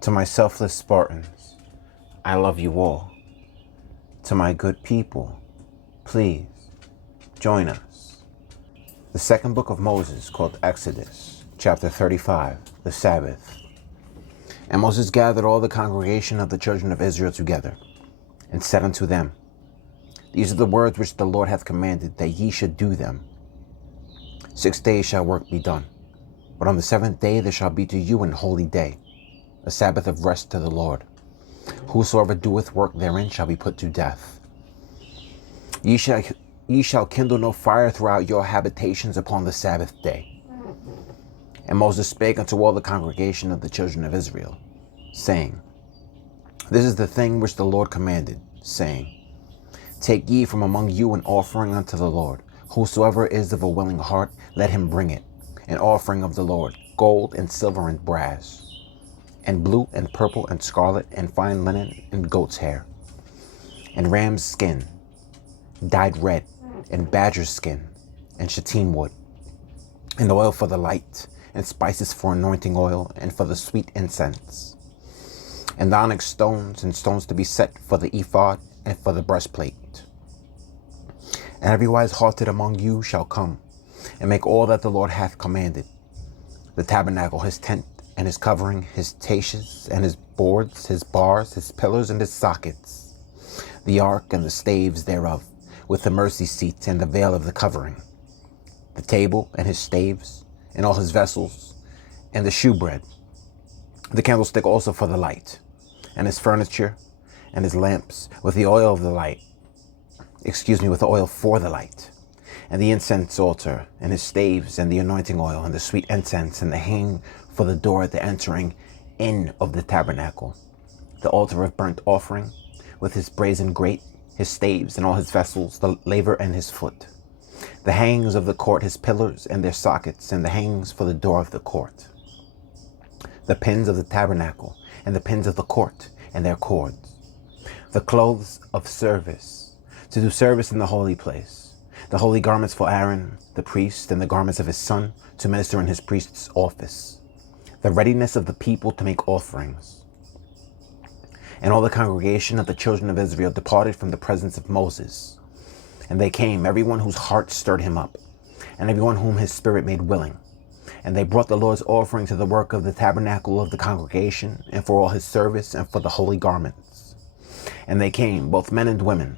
To my selfless Spartans, I love you all. To my good people, please join us. The second book of Moses, called Exodus, chapter 35, the Sabbath. And Moses gathered all the congregation of the children of Israel together, and said unto them, These are the words which the Lord hath commanded, that ye should do them. 6 days shall work be done, but on the seventh day there shall be to you an holy day, a Sabbath of rest to the Lord. Whosoever doeth work therein shall be put to death. Ye shall kindle no fire throughout your habitations upon the Sabbath day. And Moses spake unto all the congregation of the children of Israel, saying, This is the thing which the Lord commanded, saying, Take ye from among you an offering unto the Lord. Whosoever is of a willing heart, let him bring it, an offering of the Lord, gold and silver and brass, and blue and purple and scarlet and fine linen and goat's hair, and ram's skin, dyed red, and badger's skin, and shittim wood, and oil for the light, and spices for anointing oil, and for the sweet incense, and onyx stones, and stones to be set for the ephod, and for the breastplate. And every wise hearted among you shall come, and make all that the Lord hath commanded: the tabernacle, his tent, and his covering, his taches, and his boards, his bars, his pillars, and his sockets, the ark and the staves thereof, with the mercy seat and the veil of the covering, the table and his staves, and all his vessels, and the shewbread, the candlestick also for the light, and his furniture, and his lamps, with the oil of the light, with the oil for the light, and the incense altar, and his staves, and the anointing oil, and the sweet incense, and the hang for the door at the entering in of the tabernacle, the altar of burnt offering, with his brazen grate, his staves, and all his vessels, the laver and his foot, the hangings of the court, his pillars, and their sockets, and the hangings for the door of the court, the pins of the tabernacle, and the pins of the court, and their cords, the clothes of service, to do service in the holy place, the holy garments for Aaron, the priest, and the garments of his son, to minister in his priest's office, the readiness of the people to make offerings. And all the congregation of the children of Israel departed from the presence of Moses. And they came, everyone whose heart stirred him up, and everyone whom his spirit made willing. And they brought the Lord's offering to the work of the tabernacle of the congregation, and for all his service, and for the holy garments. And they came, both men and women,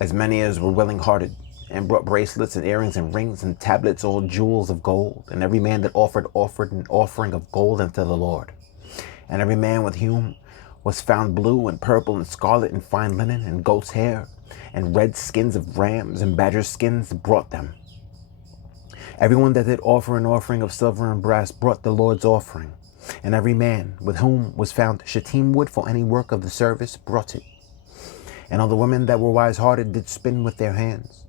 as many as were willing-hearted, and brought bracelets and earrings and rings and tablets, all jewels of gold. And every man that offered an offering of gold unto the Lord. And every man with whom was found blue and purple and scarlet and fine linen and goat's hair and red skins of rams and badger skins brought them. Everyone that did offer an offering of silver and brass brought the Lord's offering. And every man with whom was found shittim wood for any work of the service brought it. And all the women that were wise-hearted did spin with their hands,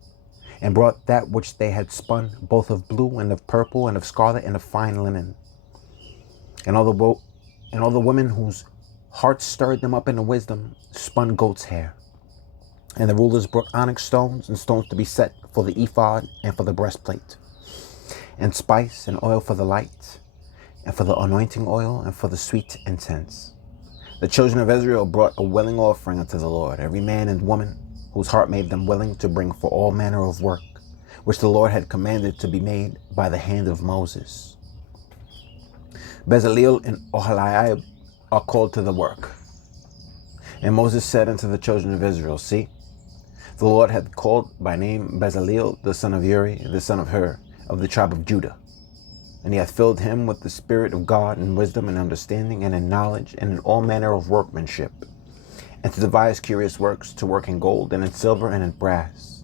and brought that which they had spun, both of blue and of purple and of scarlet and of fine linen. And all the women whose hearts stirred them up into wisdom spun goat's hair. And the rulers brought onyx stones, and stones to be set for the ephod and for the breastplate, and spice and oil for the light, and for the anointing oil, and for the sweet incense. The children of Israel brought a willing offering unto the Lord, every man and woman whose heart made them willing to bring for all manner of work, which the Lord had commanded to be made by the hand of Moses. Bezaleel and Oholiab are called to the work. And Moses said unto the children of Israel, See, the Lord hath called by name Bezaleel, the son of Uri, the son of Hur, of the tribe of Judah. And he hath filled him with the Spirit of God in wisdom and understanding and in knowledge and in all manner of workmanship, and to devise curious works, to work in gold and in silver and in brass,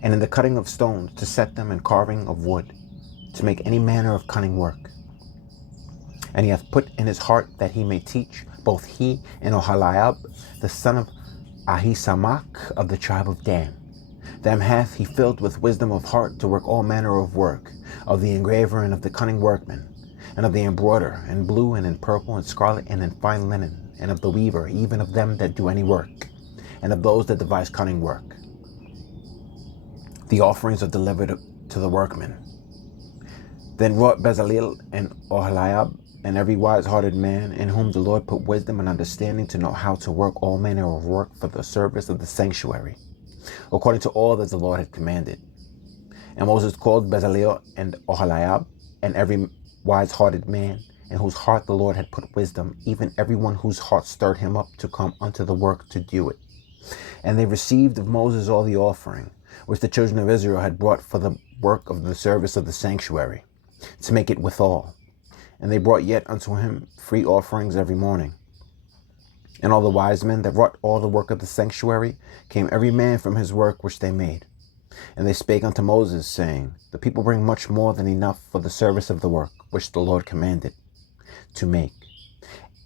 and in the cutting of stones, to set them, and carving of wood, to make any manner of cunning work. And he hath put in his heart that he may teach, both he and Oholiab, the son of Ahisamach, of the tribe of Dan. Them hath he filled with wisdom of heart to work all manner of work, of the engraver and of the cunning workman, and of the embroider, in blue and in purple and scarlet and in fine linen, and of the weaver, even of them that do any work, and of those that devise cunning work. The offerings are delivered to the workmen. Then wrought Bezaleel and Oholiab and every wise-hearted man, in whom the Lord put wisdom and understanding to know how to work all manner of work for the service of the sanctuary, according to all that the Lord had commanded. And Moses called Bezalel and Oholiab, and every wise-hearted man, in whose heart the Lord had put wisdom, even everyone whose heart stirred him up to come unto the work to do it. And they received of Moses all the offering, which the children of Israel had brought for the work of the service of the sanctuary, to make it withal. And they brought yet unto him free offerings every morning. And all the wise men that wrought all the work of the sanctuary came every man from his work which they made. And they spake unto Moses, saying, The people bring much more than enough for the service of the work which the Lord commanded to make.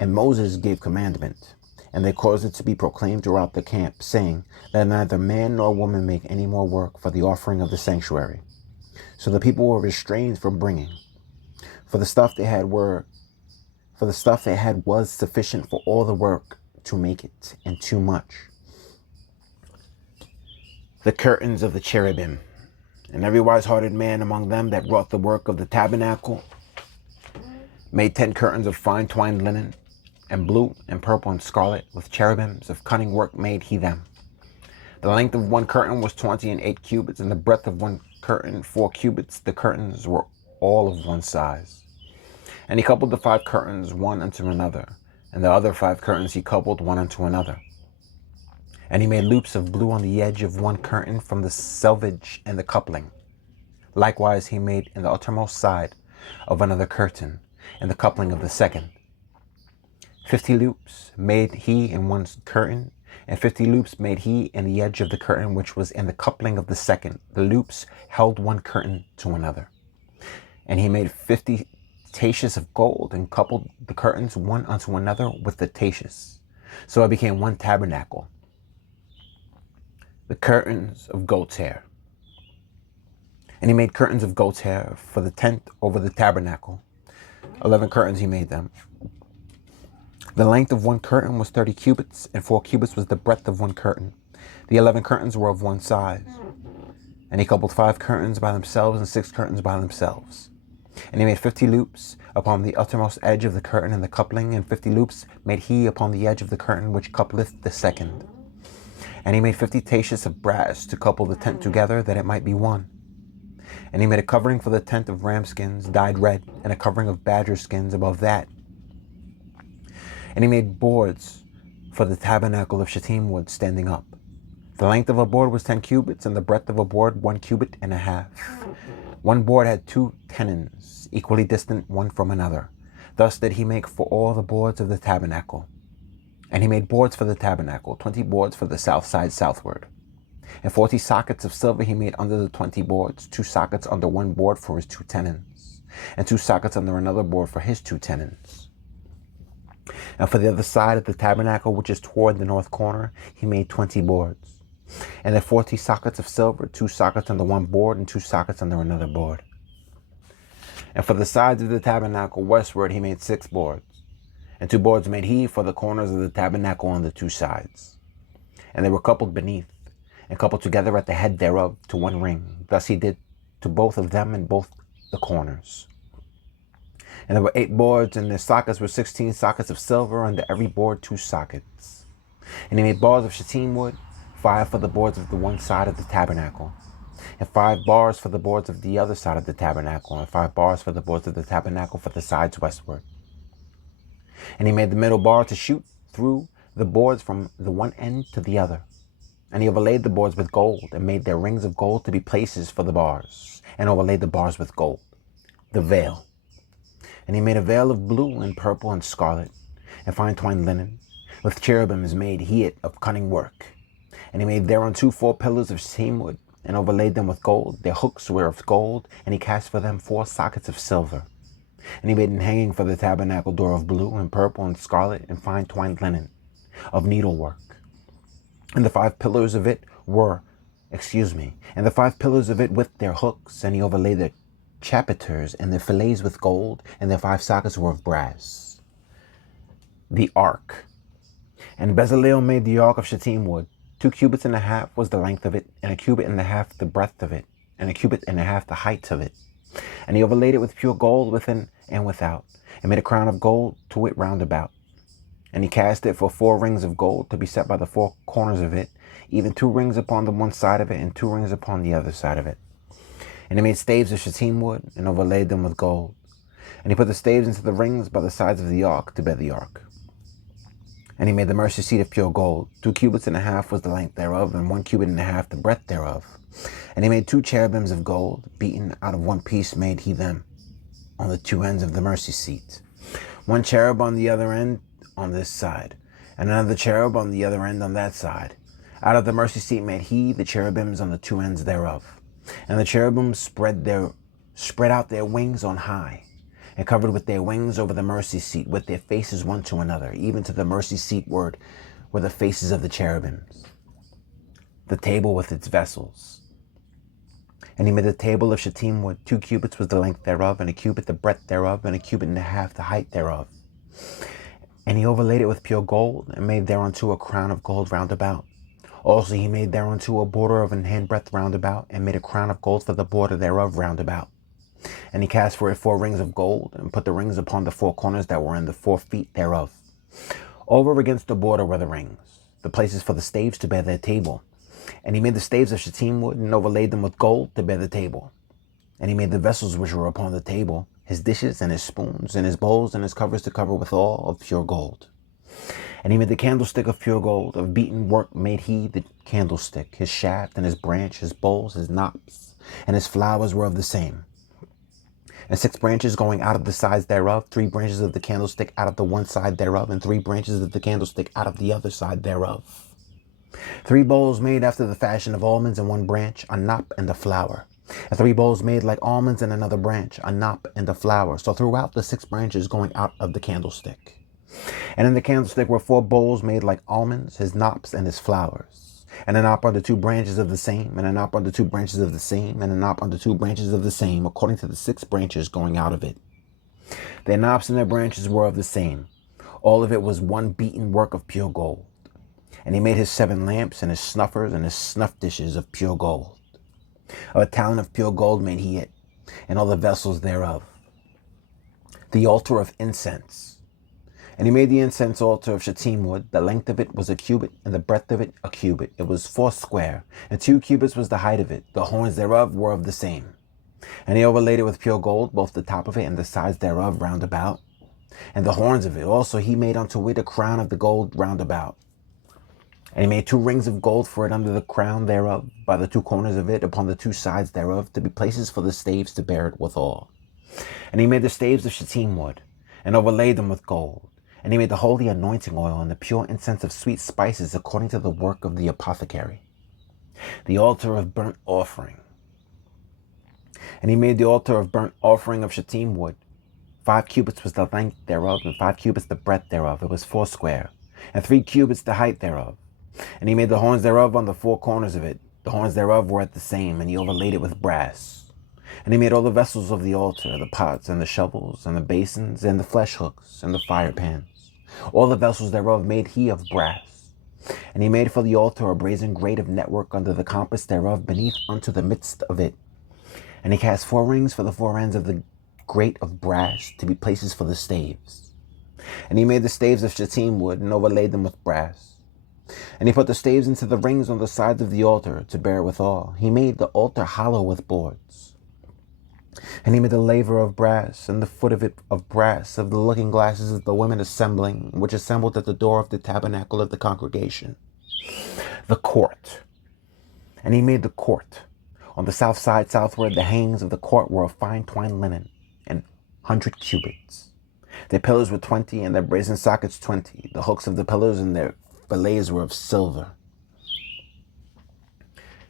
And Moses gave commandment, and they caused it to be proclaimed throughout the camp, saying, Let neither man nor woman make any more work for the offering of the sanctuary. So the people were restrained from bringing, for the stuff they had was sufficient for all the work to make it, and too much. The curtains of the cherubim. And every wise-hearted man among them that wrought the work of the tabernacle made 10 curtains of fine twined linen, and blue and purple and scarlet, with cherubims of cunning work made he them. The length of one curtain was 20 and 8 cubits, and the breadth of one curtain 4 cubits. The curtains were all of one size. And he coupled the 5 curtains one unto another, and the other 5 curtains he coupled one unto another. And he made loops of blue on the edge of one curtain from the selvage and the coupling. Likewise he made in the uttermost side of another curtain, and the coupling of the second. 50 loops made he in one curtain, and 50 loops made he in the edge of the curtain which was in the coupling of the second. The loops held one curtain to another. And he made 50 taches of gold, and coupled the curtains one unto another with the taches. So it became one tabernacle. The curtains of goat's hair. And he made curtains of goat's hair for the tent over the tabernacle. 11 curtains he made them. The length of one curtain was 30 cubits, and 4 cubits was the breadth of one curtain. The 11 curtains were of one size. And he coupled 5 curtains by themselves, and 6 curtains by themselves. And he made 50 loops upon the uttermost edge of the curtain and the coupling, and 50 loops made he upon the edge of the curtain which coupleth the second. And he made 50 taches of brass to couple the tent together, that it might be one. And he made a covering for the tent of ram skins dyed red, and a covering of badger skins above that. And he made boards for the tabernacle of shittim wood standing up. The length of a board was 10 cubits, and the breadth of a board 1 cubit and a half. One board had 2 tenons, equally distant one from another. Thus did he make for all the boards of the tabernacle. And he made boards for the tabernacle, 20 boards for the south side southward. And 40 sockets of silver he made under the 20 boards, 2 sockets under one board for his 2 tenons, and 2 sockets under another board for his 2 tenons. And for the other side of the tabernacle, which is toward the north corner, he made 20 boards. And the 40 sockets of silver, 2 sockets under one board, and 2 sockets under another board. And for the sides of the tabernacle westward, he made 6 boards. And 2 boards made he for the corners of the tabernacle on the 2 sides. And they were coupled beneath, and coupled together at the head thereof to one ring. Thus he did to both of them in both the corners. And there were 8 boards, and their sockets were 16 sockets of silver, under every board 2 sockets. And he made bars of shittim wood, 5 for the boards of the one side of the tabernacle, and 5 bars for the boards of the other side of the tabernacle, and 5 bars for the boards of the tabernacle for the sides westward. And he made the middle bar to shoot through the boards from the one end to the other. And he overlaid the boards with gold, and made their rings of gold to be places for the bars, and overlaid the bars with gold. The veil. And he made a veil of blue and purple and scarlet, and fine twined linen, with cherubims made he it of cunning work. And he made thereunto 4 pillars of shittim wood, and overlaid them with gold. Their hooks were of gold, and he cast for them 4 sockets of silver. And he made an hanging for the tabernacle door of blue and purple and scarlet and fine twined linen, of needlework. And the 5 pillars of it and the 5 pillars of it with their hooks, and he overlaid their chapiters and their fillets with gold, and their 5 sockets were of brass. The ark. And Bezalel made the ark of shittim wood. 2 cubits and a half was the length of it, and 1 cubit and a half the breadth of it, and 1 cubit and a half the height of it. And he overlaid it with pure gold within and without, and made a crown of gold to it round about. And he cast it for 4 rings of gold to be set by the 4 corners of it, even 2 rings upon the one side of it, and 2 rings upon the other side of it. And he made staves of shittim wood, and overlaid them with gold. And he put the staves into the rings by the sides of the ark to bear the ark. And he made the mercy seat of pure gold. 2 cubits and a half was the length thereof, and 1 cubit and a half the breadth thereof. And he made 2 cherubims of gold, beaten out of one piece made he them, on the 2 ends of the mercy seat. 1 cherub on the other end on this side, and another cherub on the other end on that side. Out of the mercy seat made he the cherubims on the 2 ends thereof. And the cherubims spread out their wings on high, and covered with their wings over the mercy seat, with their faces one to another, even to the mercy seat were the faces of the cherubims. The table with its vessels. And he made the table of shittim wood. 2 cubits was the length thereof, and 1 cubit the breadth thereof, and 1 cubit and a half the height thereof. And he overlaid it with pure gold, and made thereunto a crown of gold round about. Also he made thereunto a border of an handbreadth round about, and made a crown of gold for the border thereof round about. And he cast for it 4 rings of gold, and put the rings upon the 4 corners that were in the 4 feet thereof. Over against the border were the rings, the places for the staves to bear their table. And he made the staves of shittim wood, and overlaid them with gold to bear the table. And he made the vessels which were upon the table, his dishes and his spoons, and his bowls, and his covers to cover withal of pure gold. And he made the candlestick of pure gold, of beaten work made he the candlestick, his shaft and his branch, his bowls, his knops, and his flowers were of the same. And 6 branches going out of the sides thereof, 3 branches of the candlestick out of the one side thereof, and 3 branches of the candlestick out of the other side thereof. 3 bowls made after the fashion of almonds in 1 branch, a knop and a flower. And 3 bowls made like almonds in another branch, a knop and a flower. So throughout the 6 branches going out of the candlestick. And in the candlestick were 4 bowls made like almonds, his knops and his flowers. And a knop under 2 branches of the same, and a knop under 2 branches of the same, and a knop under 2 branches of the same, according to the 6 branches going out of it. Their knops and their branches were of the same. All of it was 1 beaten work of pure gold. And he made his 7 lamps, and his snuffers, and his snuff dishes of pure gold. Of a talent of pure gold made he it, and all the vessels thereof. The altar of incense. And he made the incense altar of shittim wood. The length of it was 1 cubit, and the breadth of it 1 cubit. It was 4 square, and 2 cubits was the height of it. The horns thereof were of the same. And he overlaid it with pure gold, both the top of it and the sides thereof round about. And the horns of it also he made unto it a crown of the gold round about. And he made 2 rings of gold for it under the crown thereof, by the 2 corners of it, upon the 2 sides thereof, to be places for the staves to bear it withal. And he made the staves of shittim wood, and overlaid them with gold. And he made the holy anointing oil and the pure incense of sweet spices according to the work of the apothecary. The altar of burnt offering. And he made the altar of burnt offering of shittim wood. 5 cubits was the length thereof, and 5 cubits the breadth thereof. It was 4 square, and 3 cubits the height thereof. And he made the horns thereof on the 4 corners of it. The horns thereof were at the same, and he overlaid it with brass. And he made all the vessels of the altar, the pots and the shovels and the basins and the flesh hooks and the fire pans. All the vessels thereof made he of brass. And he made for the altar a brazen grate of network under the compass thereof beneath unto the midst of it. And he cast 4 rings for the 4 ends of the grate of brass to be places for the staves. And he made the staves of shittim wood and overlaid them with brass. And he put the staves into the rings on the sides of the altar to bear withal. He made the altar hollow with boards. And he made the laver of brass, and the foot of it of brass, of the looking glasses of the women assembling, which assembled at the door of the tabernacle of the congregation. The court. And he made the court. On the south side southward, the hangings of the court were of fine twined linen, and 100 cubits. Their pillars were 20, and their brazen sockets 20. The hooks of the pillars and their fillets were of silver.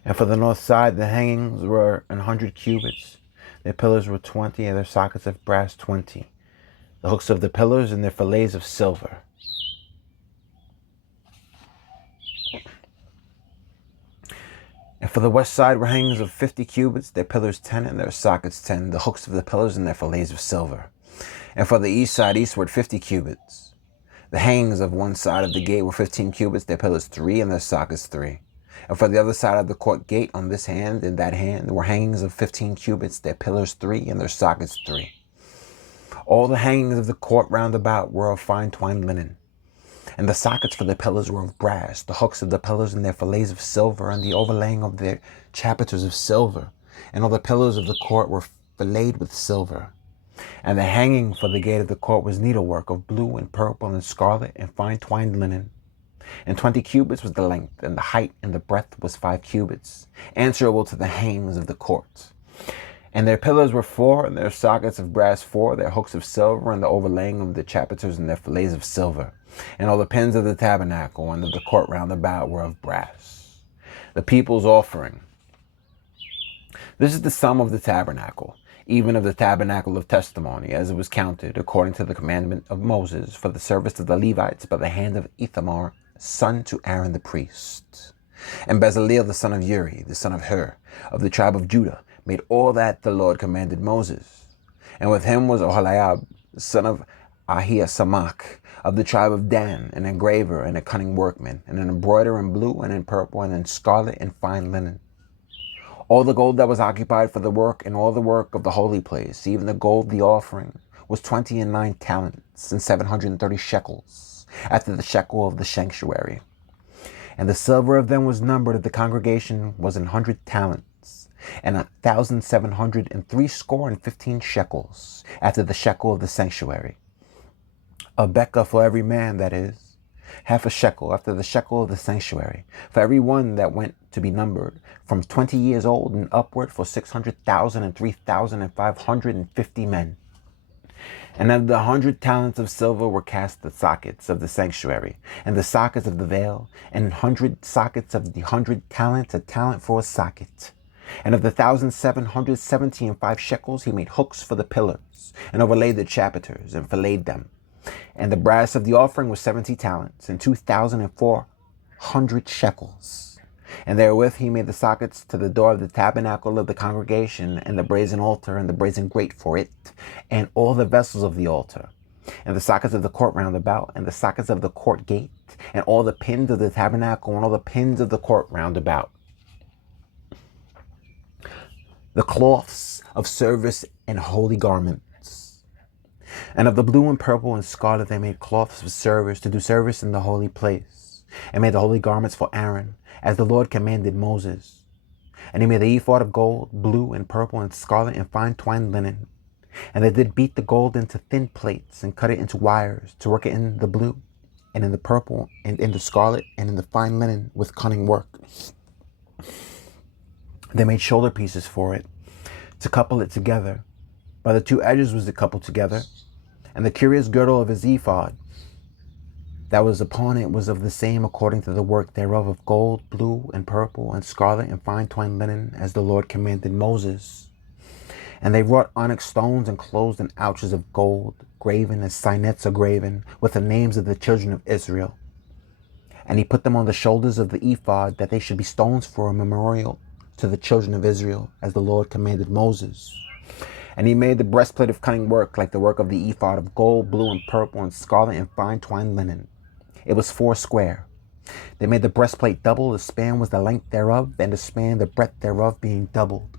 And for the north side, the hangings were 100 cubits. Their pillars were 20, and their sockets of brass 20. The hooks of the pillars and their fillets of silver. And for the west side were hangings of 50 cubits, their pillars 10, and their sockets 10. The hooks of the pillars and their fillets of silver. And for the east side eastward 50 cubits. The hangings of one side of the gate were 15 cubits, their pillars 3, and their sockets 3. And for the other side of the court gate, on this hand and that hand, were hangings of 15 cubits, their pillars 3, and their sockets 3. All the hangings of the court round about were of fine twined linen, and the sockets for the pillars were of brass, the hooks of the pillars and their fillets of silver, and the overlaying of their chapiters of silver, and all the pillars of the court were filleted with silver. And the hanging for the gate of the court was needlework of blue and purple and scarlet and fine twined linen. And 20 cubits was the length, and the height and the breadth was 5 cubits, answerable to the hangings of the court. And their pillars were 4, and their sockets of brass 4, their hooks of silver, and the overlaying of the chapiters and their fillets of silver. And all the pins of the tabernacle and of the court round about were of brass. The people's offering. This is the sum of the tabernacle, even of the tabernacle of testimony, as it was counted, according to the commandment of Moses, for the service of the Levites by the hand of Ithamar, son to Aaron the priest. And Bezaleel the son of Uri, the son of Hur, of the tribe of Judah, made all that the Lord commanded Moses. And with him was Oholiab, son of Ahisamach, of the tribe of Dan, an engraver and a cunning workman, and an embroiderer in blue and in purple and in scarlet and fine linen. All the gold that was occupied for the work and all the work of the holy place, even the gold the offering, was 29 talents and 730 shekels, after the shekel of the sanctuary. And the silver of them was numbered of the congregation was 100 talents, and 1,703 shekels, after the shekel of the sanctuary. A bekah for every man, that is, half a shekel after the shekel of the sanctuary, for every one that went to be numbered, from 20 years old and upward, for 600,000 and 3,550 men. And of the 100 talents of silver were cast the sockets of the sanctuary, and the sockets of the veil, and 100 sockets of the 100 talents, a talent for a socket. And of the 1,775 shekels he made hooks for the pillars, and overlaid the chapiters, and filleted them. And the brass of the offering was 70 talents, and 2,400 shekels. And therewith he made the sockets to the door of the tabernacle of the congregation, and the brazen altar, and the brazen grate for it, and all the vessels of the altar, and the sockets of the court round about, and the sockets of the court gate, and all the pins of the tabernacle, and all the pins of the court round about. The cloths of service and holy garments. And of the blue and purple and scarlet they made cloths of service to do service in the holy place, and made the holy garments for Aaron, as the Lord commanded Moses. And he made the ephod of gold, blue and purple and scarlet and fine twined linen. And they did beat the gold into thin plates, and cut it into wires, to work it in the blue, and in the purple, and in the scarlet, and in the fine linen, with cunning work. They made shoulder pieces for it, to couple it together. By the 2 edges was it coupled together. And the curious girdle of his ephod that was upon it was of the same according to the work thereof, of gold, blue, and purple, and scarlet, and fine twined linen, as the Lord commanded Moses. And they wrought onyx stones enclosed in ouches of gold, graven as signets are graven, with the names of the children of Israel. And he put them on the shoulders of the ephod, that they should be stones for a memorial to the children of Israel, as the Lord commanded Moses. And he made the breastplate of cunning work, like the work of the ephod, of gold, blue, and purple, and scarlet, and fine twined linen. It was 4 square. They made the breastplate double, the span was the length thereof, and the span the breadth thereof, being doubled.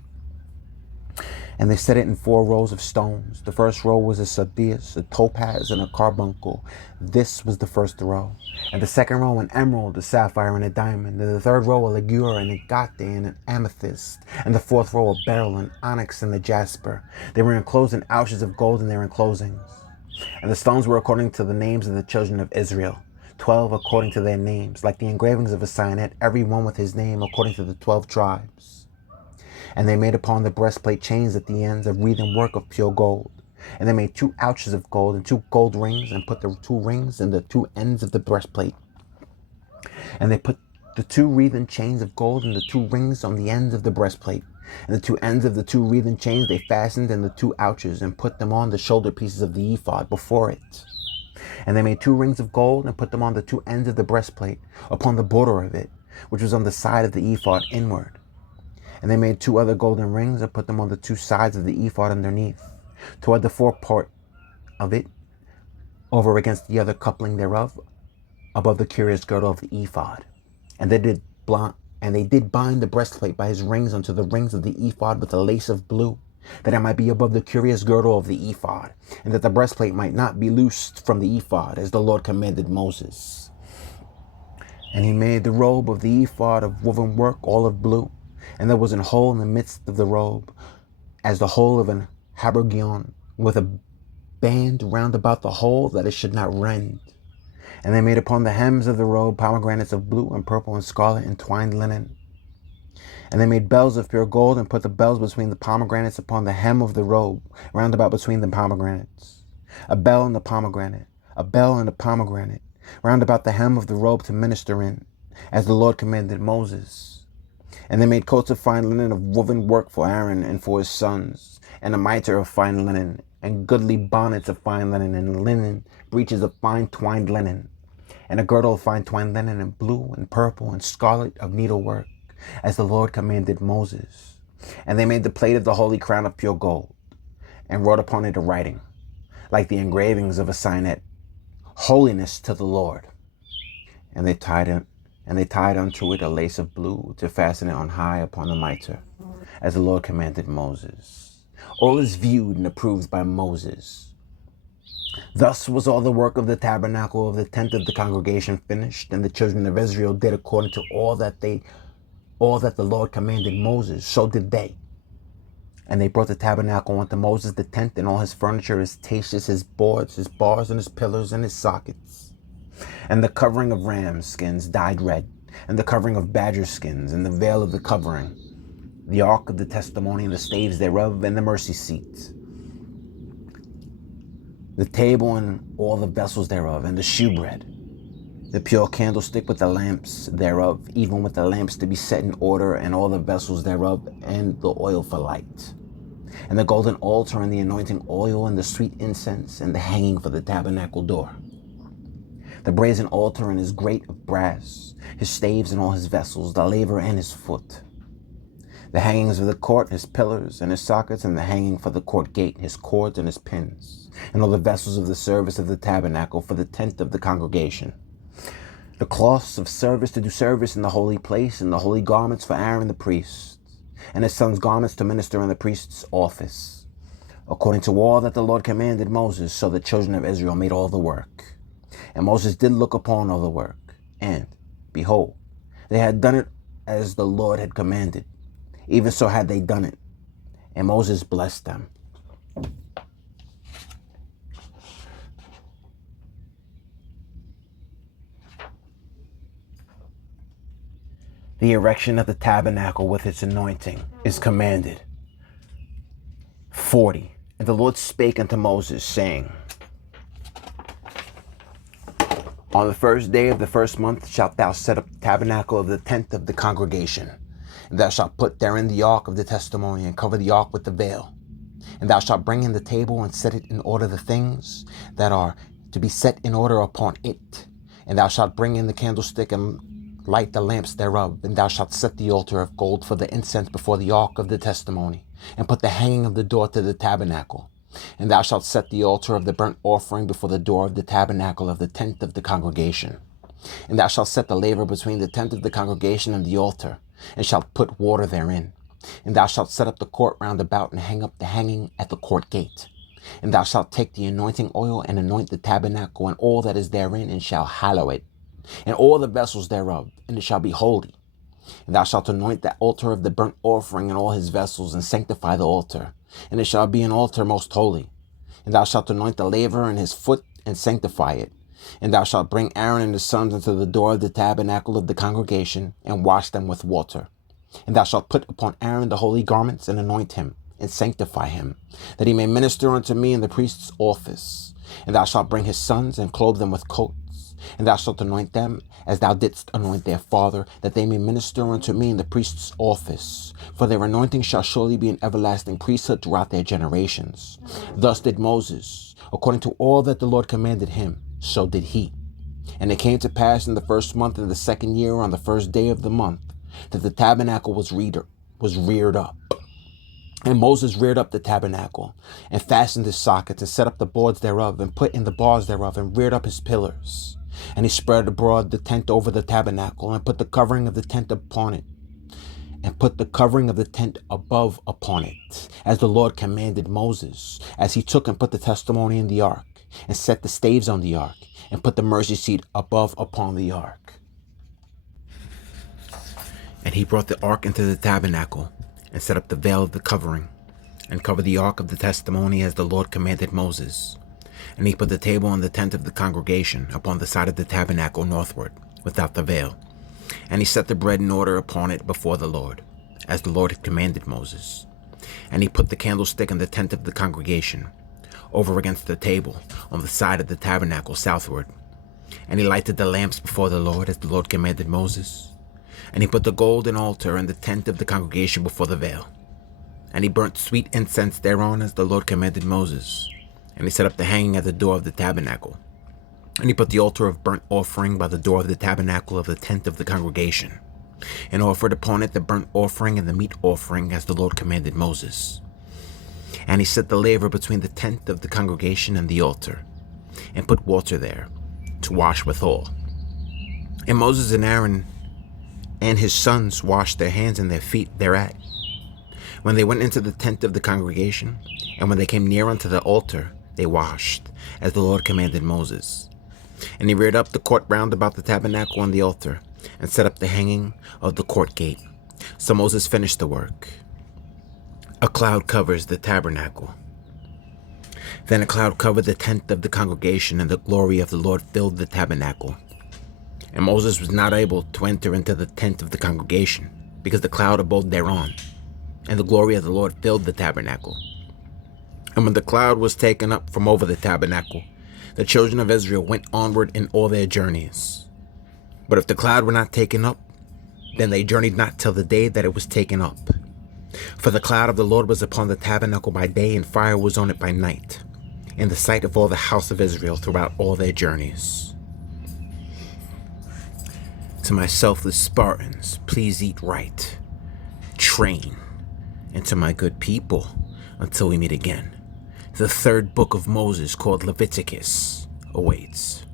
And they set it in 4 rows of stones. The first row was a sardius, a topaz, and a carbuncle. This was the first row. And the second row an emerald, a sapphire, and a diamond. And the third row a ligure, an agate, and an amethyst. And the fourth row a beryl, an onyx, and a jasper. They were enclosed in ouches of gold in their enclosings. And the stones were according to the names of the children of Israel, 12 according to their names, like the engravings of a signet, every one with his name according to the 12 tribes. And they made upon the breastplate chains at the ends of wreathen work of pure gold. And they made 2 ouches of gold and 2 gold rings, and put the 2 rings in the 2 ends of the breastplate. And they put the 2 wreathen chains of gold and the 2 rings on the ends of the breastplate. And the 2 ends of the 2 wreathen chains they fastened in the 2 ouches, and put them on the shoulder pieces of the ephod before it. And they made 2 rings of gold, and put them on the 2 ends of the breastplate, upon the border of it, which was on the side of the ephod inward. And they made 2 other golden rings, and put them on the 2 sides of the ephod underneath, toward the forepart of it, over against the other coupling thereof, above the curious girdle of the ephod. And they did bind the breastplate by his rings unto the rings of the ephod with a lace of blue, that it might be above the curious girdle of the ephod, and that the breastplate might not be loosed from the ephod, as the Lord commanded Moses. And he made the robe of the ephod of woven work, all of blue, and there was an hole in the midst of the robe, as the hole of an habergeon, with a band round about the hole, that it should not rend. And they made upon the hems of the robe pomegranates of blue and purple and scarlet and twined linen. And they made bells of pure gold, and put the bells between the pomegranates upon the hem of the robe, round about between the pomegranates. A bell in the pomegranate, a bell in the pomegranate, round about the hem of the robe to minister in, as the Lord commanded Moses. And they made coats of fine linen of woven work for Aaron and for his sons, and a mitre of fine linen, and goodly bonnets of fine linen, and linen breeches of fine twined linen, and a girdle of fine twined linen, and blue and purple and scarlet of needlework, as the Lord commanded Moses. And they made the plate of the holy crown of pure gold, and wrote upon it a writing, like the engravings of a signet, holiness to the Lord. And they tied unto it a lace of blue, to fasten it on high upon the mitre, as the Lord commanded Moses. All is viewed and approved by Moses. Thus was all the work of the tabernacle of the tent of the congregation finished, and the children of Israel did according to all that the Lord commanded Moses, so did they. And they brought the tabernacle unto Moses, the tent, and all his furniture, his taches, his boards, his bars, and his pillars, and his sockets. And the covering of ram skins dyed red, and the covering of badger skins, and the veil of the covering, the ark of the testimony, and the staves thereof, and the mercy seat, the table and all the vessels thereof, and the shewbread, the pure candlestick with the lamps thereof, even with the lamps to be set in order, and all the vessels thereof, and the oil for light, and the golden altar, and the anointing oil, and the sweet incense, and the hanging for the tabernacle door, the brazen altar and his grate of brass, his staves and all his vessels, the laver and his foot, the hangings of the court, his pillars and his sockets, and the hanging for the court gate, his cords and his pins, and all the vessels of the service of the tabernacle for the tent of the congregation, the cloths of service to do service in the holy place, and the holy garments for Aaron the priest, and his sons' garments to minister in the priest's office, according to all that the Lord commanded Moses. So the children of Israel made all the work. And Moses did look upon all the work, and, behold, they had done it as the Lord had commanded. Even so had they done it. And Moses blessed them. The erection of the tabernacle with its anointing is commanded. 40. And the Lord spake unto Moses, saying, On the first day of the first month shalt thou set up the tabernacle of the tent of the congregation. And thou shalt put therein the ark of the testimony, and cover the ark with the veil. And thou shalt bring in the table, and set it in order the things that are to be set in order upon it. And thou shalt bring in the candlestick, and light the lamps thereof. And thou shalt set the altar of gold for the incense before the ark of the testimony, and put the hanging of the door to the tabernacle. And thou shalt set the altar of the burnt offering before the door of the tabernacle of the tent of the congregation. And thou shalt set the laver between the tent of the congregation and the altar, and shalt put water therein. And thou shalt set up the court round about, and hang up the hanging at the court gate. And thou shalt take the anointing oil, and anoint the tabernacle, and all that is therein, and shall hallow it, and all the vessels thereof, and it shall be holy. And thou shalt anoint the altar of the burnt offering, and all his vessels, and sanctify the altar, and it shall be an altar most holy. And thou shalt anoint the laver and his foot, and sanctify it. And thou shalt bring Aaron and his sons unto the door of the tabernacle of the congregation, and wash them with water. And thou shalt put upon Aaron the holy garments, and anoint him, and sanctify him, that he may minister unto me in the priest's office. And thou shalt bring his sons, and clothe them with coats. And thou shalt anoint them, as thou didst anoint their father, that they may minister unto me in the priest's office. For their anointing shall surely be an everlasting priesthood throughout their generations. Thus did Moses, according to all that the Lord commanded him, so did he. And it came to pass in the first month of the second year, on the first day of the month, that the tabernacle was reared up. And Moses reared up the tabernacle, and fastened his sockets, and set up the boards thereof, and put in the bars thereof, and reared up his pillars. And he spread abroad the tent over the tabernacle, and put the covering of the tent upon it. and put the covering of the tent above upon it, as the Lord commanded Moses, as he took and put the testimony in the ark, and set the staves on the ark, and put the mercy seat above upon the ark. And he brought the ark into the tabernacle, and set up the veil of the covering, and covered the ark of the testimony as the Lord commanded Moses. And he put the table in the tent of the congregation upon the side of the tabernacle northward, without the veil. And he set the bread in order upon it before the Lord, as the Lord had commanded Moses. And he put the candlestick in the tent of the congregation, over against the table, on the side of the tabernacle southward. And he lighted the lamps before the Lord, as the Lord commanded Moses. And he put the golden altar in the tent of the congregation before the veil. And he burnt sweet incense thereon, as the Lord commanded Moses. And he set up the hanging at the door of the tabernacle. And he put the altar of burnt offering by the door of the tabernacle of the tent of the congregation, and offered upon it the burnt offering and the meat offering, as the Lord commanded Moses. And he set the laver between the tent of the congregation and the altar, and put water there, to wash withal. And Moses and Aaron and his sons washed their hands and their feet thereat, when they went into the tent of the congregation, and when they came near unto the altar, they washed, as the Lord commanded Moses. And he reared up the court round about the tabernacle and the altar, and set up the hanging of the court gate. So Moses finished the work. A cloud covers the tabernacle. Then a cloud covered the tent of the congregation, and the glory of the Lord filled the tabernacle. And Moses was not able to enter into the tent of the congregation, because the cloud abode thereon, and the glory of the Lord filled the tabernacle. And when the cloud was taken up from over the tabernacle, the children of Israel went onward in all their journeys. But if the cloud were not taken up, then they journeyed not till the day that it was taken up. For the cloud of the Lord was upon the tabernacle by day, and fire was on it by night, in the sight of all the house of Israel throughout all their journeys. To my selfless Spartans, please eat right, train, and to my good people, until we meet again, the third book of Moses, called Leviticus, awaits.